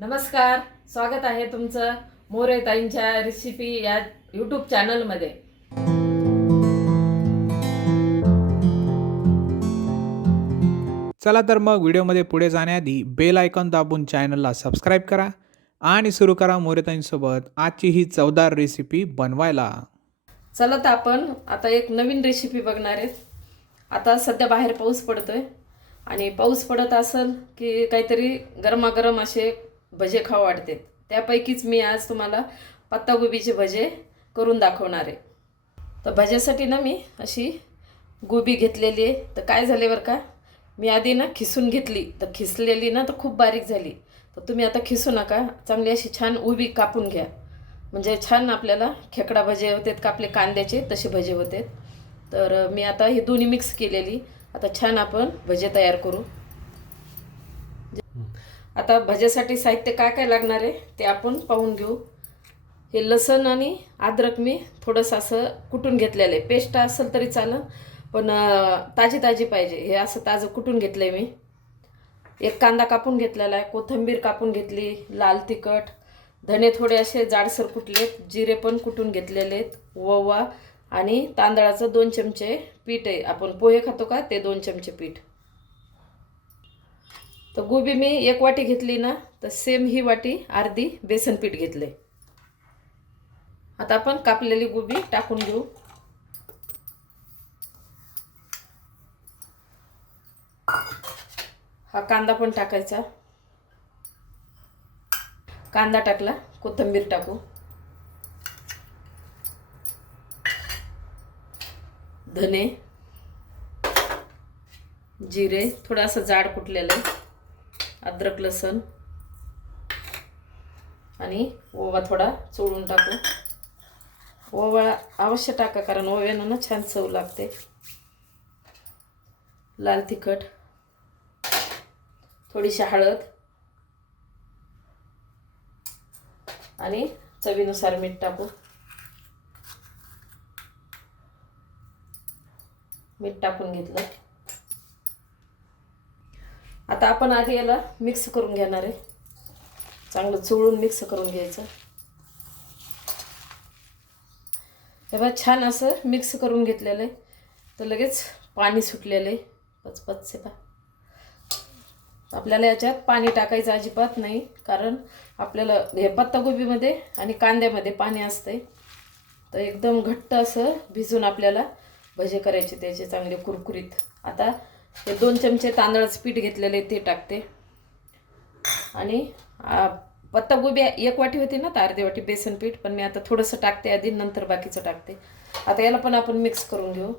नमस्कार स्वागत आहे तुमचं मोरे ताईंच्या रेसिपी या यूट्यूब चॅनलमध्ये चला तर मग व्हिडिओमध्ये पुढे जाण्याआधी बेल आयकॉन दाबून चॅनलला सबस्क्राईब करा आणि सुरू करा मोरेताईंसोबत आजची ही चवदार रेसिपी बनवायला. चला तर आपण आता एक नवीन रेसिपी बघणार आहेत आता सध्या बाहेर पाऊस पडतोय आणि पाऊस पडत असेल की काहीतरी गरमागरम असे भजे खाऊ वाटते. त्यापैकीच मी आज तुम्हाला पत्तागोबीचे भजे करून दाखवणार आहे. तर भज्यासाठी ना मी अशी गोबी घेतलेली आहे. तर काय झाले बरं का? मी आधी ना खिसून घेतली. तर खिसलेली ना तर खूप बारीक झाली. तर तुम्ही आता खिसू नका. चांगली अशी छान उभी कापून घ्या. म्हणजे छान आपल्याला खेकडा भजे होते कापले कांद्याचे तसे भजे होते तर मी आता हे दोन्ही मिक्स केलेली. आता छान आपण भजे तयार करू. आता भज्यासाठी साहित्य काय काय लागणार आहे ते आपण पाहून घेऊ. हे लसण आणि अद्रक मी थोडंसं असं कुटून घेतलेलं आहे. पेस्ट असेल तरी चालेल पण ताजी ताजी पाहिजे. हे असं ताजं कुटून घेतलं आहे मी. एक कांदा कापून घेतलेला आहे कोथिंबीर कापून घेतली लाल तिखट धने थोडे असे जाडसर कुटलेत जिरे पण कुटून घेतलेले आहेत ओवा आणि तांदळाचं दोन चमचे पीठ आहे. आपण पोहे खातो का? ते दोन चमचे पीठ. तर गोबी मी एक वाटी घेतली ना तर सेम ही वाटी अर्धी बेसन पीठ घेतले. आता आपण कापलेली गोबी टाकून घेऊ. हा कांदा पण टाकायचा. कांदा टाकला कोथिंबीर टाकू. धने जिरे थोडासा जाड कुटलेलं आहे अद्रक लसूण आणि ओवा थोडा चोळून टाकू. ओवा अवश्य टाका कारण ओव्यानं ना छान चव लागते. लाल तिखट थोडीशी हळद आणि चवीनुसार मीठ टाकू. मीठ टाकून घेतलं. आता आपण आधी याला मिक्स करून घेणार आहे. चांगलं चोळून मिक्स करून घ्यायचं. तेव्हा छान असं मिक्स करून घेतलेलं आहे. तर लगेच पाणी सुटलेलं आहे. पचपचसे पा आपल्याला याच्यात पाणी टाकायचं अजिबात नाही कारण आपल्याला हे पत्तागोबीमध्ये आणि कांद्यामध्ये पाणी असते तर एकदम घट्ट असं भिजून आपल्याला भजे करायचे त्याचे चांगले कुरकुरीत. आता हे दोन चमचे तांदळाचं पीठ घेतलेले ते टाकते. आणि पत्तागोबी एक वाटी होती ना तर अर्धी वाटी बेसन पीठ पण मी आता थोडंसं टाकते आधी नंतर बाकीचं टाकते. आता याला पण आपण मिक्स करून घेऊ.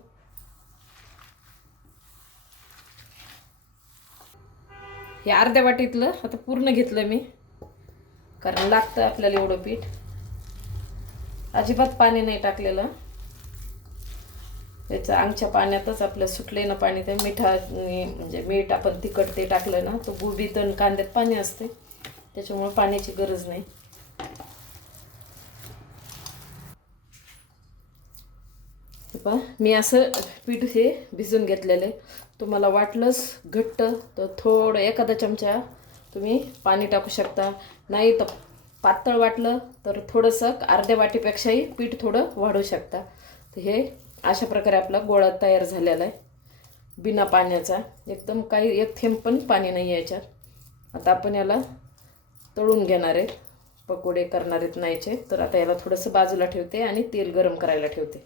हे अर्ध्या वाटीतलं आता पूर्ण घेतलं मी कारण लागतं आपल्याला एवढं पीठ. अजिबात पाणी नाही टाकलेलं. त्याचं अंगच्या पाण्यातच आपलं सुटले ना पाणी ते मिठा म्हणजे मीठ आपण तिखट ते टाकलं ना तो गोबी तण कांद्यात पाणी असते. त्याच्यामुळे पाण्याची गरज नाही. पहा मी असं पीठ हे भिजून घेतलेलं आहे. तुम्हाला वाटलंच घट्ट तर थोडं एखादा चमचा तुम्ही पाणी टाकू शकता. नाही तर पातळ वाटलं तर थोडंसं अर्ध्या वाटीपेक्षाही पीठ थोडं वाढू शकता. तर हे अशा प्रकारे आपला गोळा तयार झालेला आहे. बिना पाण्याचा. एकदम काही एक थेंब पण पाणी नाही याच्यात. आता आपण याला तळून घेणार आहेत पकोडे करणार आहेत नाहीचे. तर आता याला थोडंसं बाजूला ठेवते आणि तेल गरम करायला ठेवते.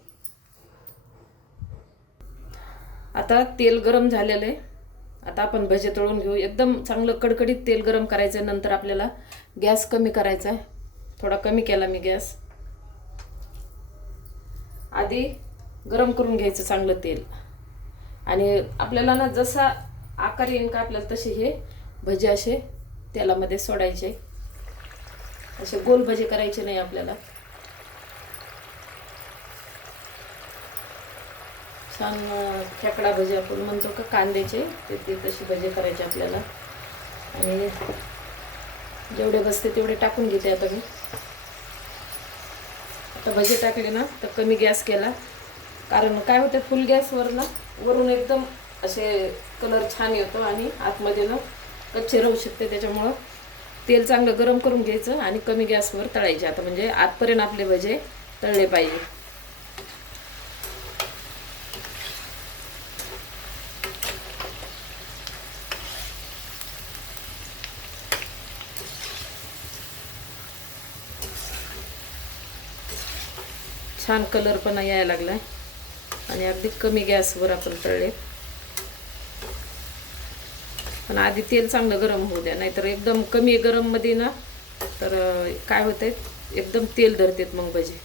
आता तेल गरम झालेलं आहे. आता आपण भजे तळून घेऊ. एकदम चांगलं कडकडीत तेल गरम करायचं आहे. नंतर आपल्याला गॅस कमी करायचा आहे. थोडा कमी केला मी गॅस. आधी गरम करून घ्यायचं चांगलं तेल. आणि आपल्याला ना जसा आकार येईन का आपल्याला तसे हे भजे असे तेलामध्ये सोडायचे. असे गोल भजे करायचे नाही आपल्याला. छान खेकडा भजे आपण म्हणतो का कांद्याचे ते ते तसे भजे करायचे आपल्याला. आणि जेवढे बसते तेवढे टाकून घेते आता मी. आता भजे टाकले ना तर कमी गॅस केला. कारण काय होते फुल गॅसवर ना वरून एकदम असे कलर छान येतो आणि आतमध्ये ना कच्चे राहू शकते. त्याच्यामुळं तेल चांगलं गरम करून घ्यायचं आणि कमी गॅसवर तळायचे. आता म्हणजे आतपर्यंत आपले भजे तळले पाहिजे. छान कलर पण यायला लागलाय. आणि अगदी कमी गॅसवर आपण तळले. पण आधी तेल चांगलं गरम होऊ द्या नाहीतर एकदम कमी गरममध्ये ना तर काय काय होतंय? एकदम तेल धरतेत मग भजे.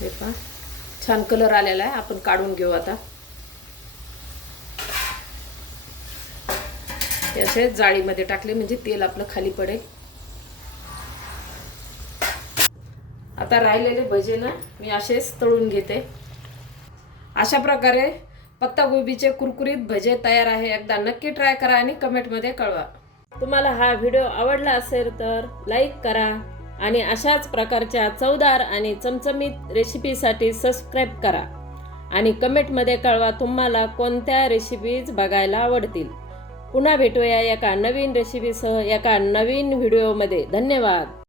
हे पहा छान कलर आलेला आहे आपण काढून घेऊ आता. हे जाळीमध्ये टाकले म्हणजे तेल आपलं खाली पडेल. आता राहिलेले भजे ना मी असेच तळून घेते. अशा प्रकारे पत्तागोबीचे कुरकुरीत भजे तयार आहे. एकदा नक्की ट्राय करा आणि कमेंटमध्ये कळवा. तुम्हाला हा व्हिडिओ आवडला असेल तर लाईक करा आणि अशाच प्रकारच्या चवदार आणि चमचमीत रेसिपीसाठी सबस्क्राईब करा. आणि कमेंटमध्ये कळवा तुम्हाला कोणत्या रेसिपीज बघायला आवडतील. पुन्हा भेटूया एका नवीन रेसिपीसह एका नवीन व्हिडिओमध्ये. धन्यवाद.